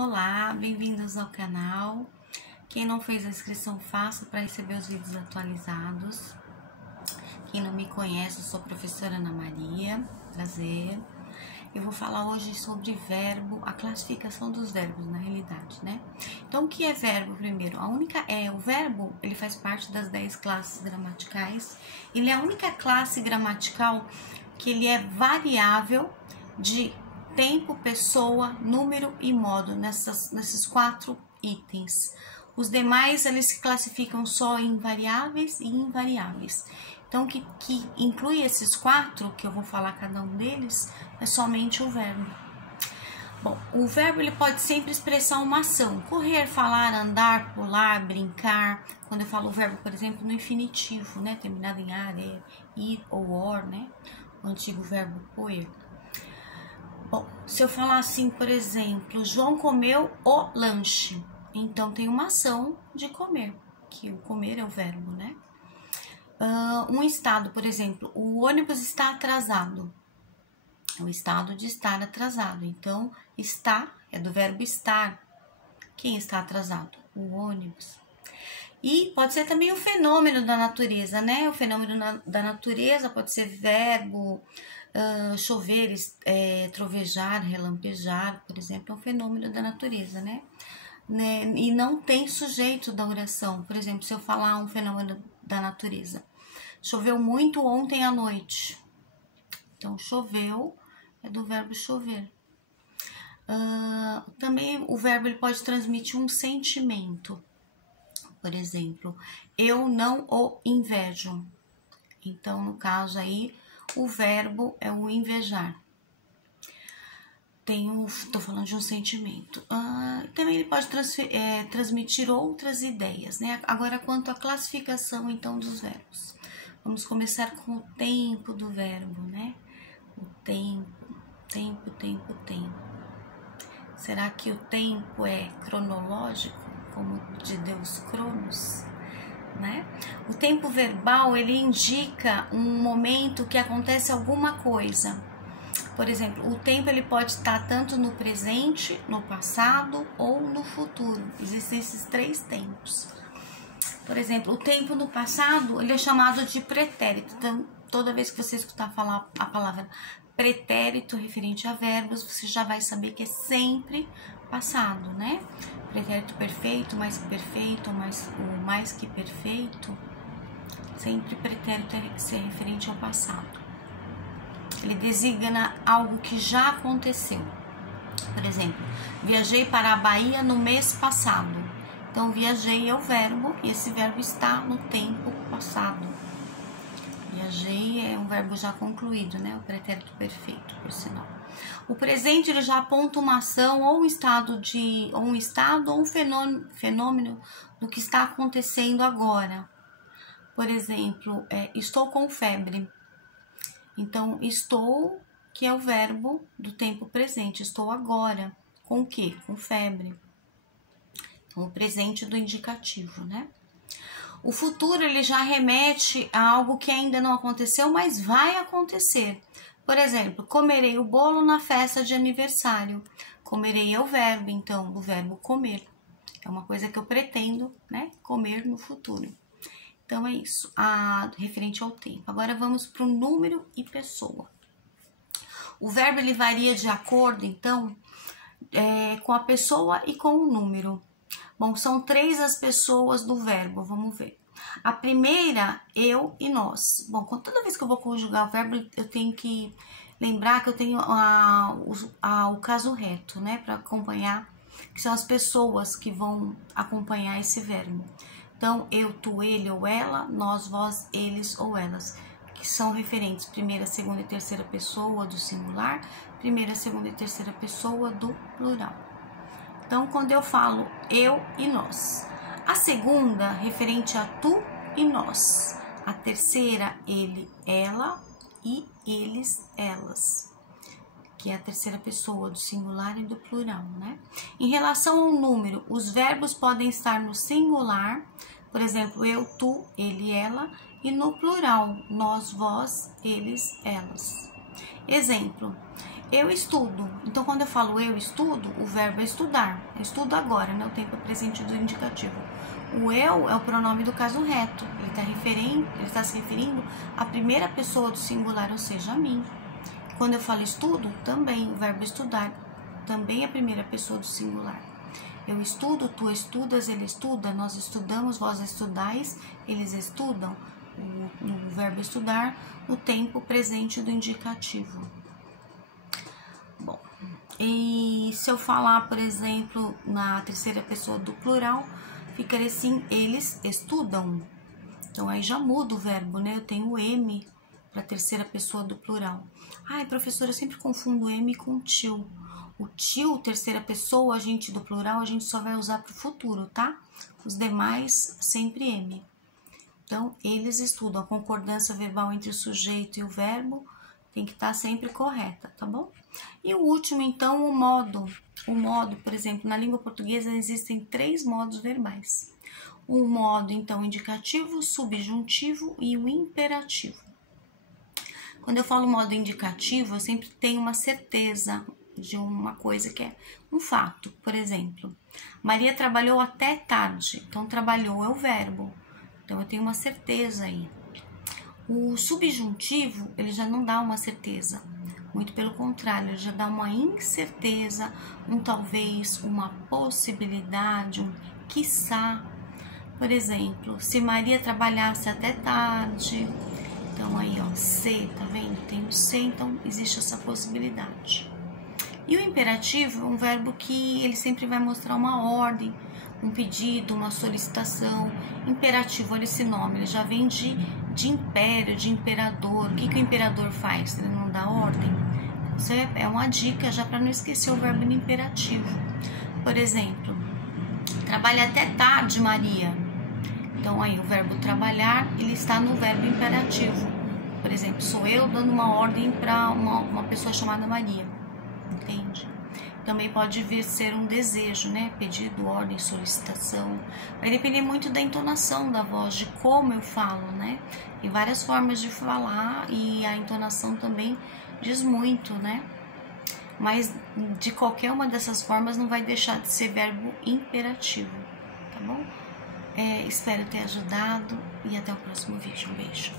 Olá, bem-vindos ao canal. Quem não fez a inscrição, faça para receber os vídeos atualizados. Quem não me conhece, eu sou a professora Ana Maria, prazer. Eu vou falar hoje sobre verbo, a classificação dos verbos na realidade, né? Então, o que é verbo primeiro? O verbo, ele faz parte das 10 classes gramaticais. Ele é a única classe gramatical que ele é variável de tempo, pessoa, número e modo, nesses 4 itens. Os demais, eles se classificam só em variáveis e invariáveis. Então, o que inclui esses 4, que eu vou falar cada um deles, é somente o verbo. Bom, o verbo ele pode sempre expressar uma ação. Correr, falar, andar, pular, brincar. Quando eu falo o verbo, por exemplo, no infinitivo, né? Terminado em ar, ir ou or, né? O antigo verbo coer. Bom, se eu falar assim, por exemplo, João comeu o lanche. Então, tem uma ação de comer, que o comer é o verbo, né? Um estado, por exemplo, o ônibus está atrasado. É o estado de estar atrasado. Então, está é do verbo estar. Quem está atrasado? O ônibus. E pode ser também o fenômeno da natureza, né? O fenômeno da natureza pode ser verbo, chover, trovejar, relampejar, por exemplo, é um fenômeno da natureza, né? E não tem sujeito da oração. Por exemplo, se eu falar um fenômeno da natureza, choveu muito ontem à noite. Então, choveu é do verbo chover. Também o verbo ele pode transmitir um sentimento. Por exemplo, eu não o invejo. Então, no caso aí, o verbo é o invejar. Estou falando de um sentimento. Também ele pode transmitir outras ideias, né? Agora, quanto à classificação, então, dos verbos. Vamos começar com o tempo do verbo, né? O tempo. Será que o tempo é cronológico, como de Deus Cronos, né? O tempo verbal, ele indica um momento que acontece alguma coisa. Por exemplo, o tempo ele pode estar tanto no presente, no passado ou no futuro. Existem esses 3 tempos. Por exemplo, o tempo no passado, ele é chamado de pretérito. Então, toda vez que você escutar falar a palavra pretérito referente a verbos, você já vai saber que é sempre passado, né? Pretérito perfeito, mais que perfeito, mais que perfeito. Sempre pretérito é ser referente ao passado. Ele designa algo que já aconteceu. Por exemplo, viajei para a Bahia no mês passado. Então, viajei é o verbo e esse verbo está no tempo passado. Viajei é um verbo já concluído, né? O pretérito perfeito, por sinal. O presente ele já aponta uma ação ou um estado ou um fenômeno do que está acontecendo agora. Por exemplo, estou com febre. Então, estou, que é o verbo do tempo presente. Estou agora. Com o quê? Com febre. Então, o presente do indicativo, né? O futuro, ele já remete a algo que ainda não aconteceu, mas vai acontecer. Por exemplo, comerei o bolo na festa de aniversário. Comerei é o verbo, então, o verbo comer. É uma coisa que eu pretendo, né? Comer no futuro. Então, é isso, referente ao tempo. Agora, vamos para o número e pessoa. O verbo, ele varia de acordo, então, com a pessoa e com o número. Bom, são 3 as pessoas do verbo, vamos ver. A primeira, eu e nós. Bom, toda vez que eu vou conjugar o verbo, eu tenho que lembrar que eu tenho o caso reto, né? Para acompanhar, que são as pessoas que vão acompanhar esse verbo. Então, eu, tu, ele ou ela, nós, vós, eles ou elas, que são referentes primeira, segunda e terceira pessoa do singular, primeira, segunda e terceira pessoa do plural. Então, quando eu falo eu e nós. A segunda, referente a tu e nós. A terceira, ele, ela e eles, elas, que é a terceira pessoa do singular e do plural, né? Em relação ao número, os verbos podem estar no singular, por exemplo, eu, tu, ele, ela, e no plural, nós, vós, eles, elas. Exemplo, Eu estudo. Então, quando eu falo eu estudo, o verbo é estudar. Eu estudo agora, né? O tempo é presente do indicativo. O eu é o pronome do caso reto. Ele está se referindo à primeira pessoa do singular, ou seja, a mim. Quando eu falo estudo, também o verbo estudar também é a primeira pessoa do singular. Eu estudo, tu estudas, ele estuda, nós estudamos, vós estudais, eles estudam. O verbo estudar, o tempo presente do indicativo. Bom, e se eu falar, por exemplo, na terceira pessoa do plural, ficaria assim, eles estudam. Então, aí já muda o verbo, né? Eu tenho o M para a terceira pessoa do plural. Ai, professora, eu sempre confundo M com tio. O tio, terceira pessoa, agente do plural, a gente só vai usar para o futuro, tá? Os demais, sempre M. Então, eles estudam. A concordância verbal entre o sujeito e o verbo tem que estar sempre correta, tá bom? E o último, então, o modo. O modo, por exemplo, na língua portuguesa existem 3 modos verbais. O modo, então, indicativo, subjuntivo e o imperativo. Quando eu falo modo indicativo, eu sempre tenho uma certeza de uma coisa que é um fato. Por exemplo, Maria trabalhou até tarde. Então, trabalhou é o verbo. Então, eu tenho uma certeza aí. O subjuntivo, ele já não dá uma certeza. Muito pelo contrário, ele já dá uma incerteza, um talvez, uma possibilidade, um quiçá. Por exemplo, se Maria trabalhasse até tarde, então aí, ó, se, tá vendo? Tem o se, então existe essa possibilidade. E o imperativo é um verbo que ele sempre vai mostrar uma ordem, um pedido, uma solicitação. Imperativo, olha esse nome, ele já vem de império, de imperador. O que o imperador faz? Ele não dá ordem. Isso é uma dica já para não esquecer o verbo no imperativo. Por exemplo, trabalha até tarde, Maria. Então, aí o verbo trabalhar, ele está no verbo imperativo. Por exemplo, sou eu dando uma ordem para uma pessoa chamada Maria. Entende? Também pode vir ser um desejo, né? Pedido, ordem, solicitação. Vai depender muito da entonação da voz, de como eu falo, né? Tem várias formas de falar e a entonação também diz muito, né? Mas de qualquer uma dessas formas não vai deixar de ser verbo imperativo, tá bom? Espero ter ajudado e até o próximo vídeo. Um beijo.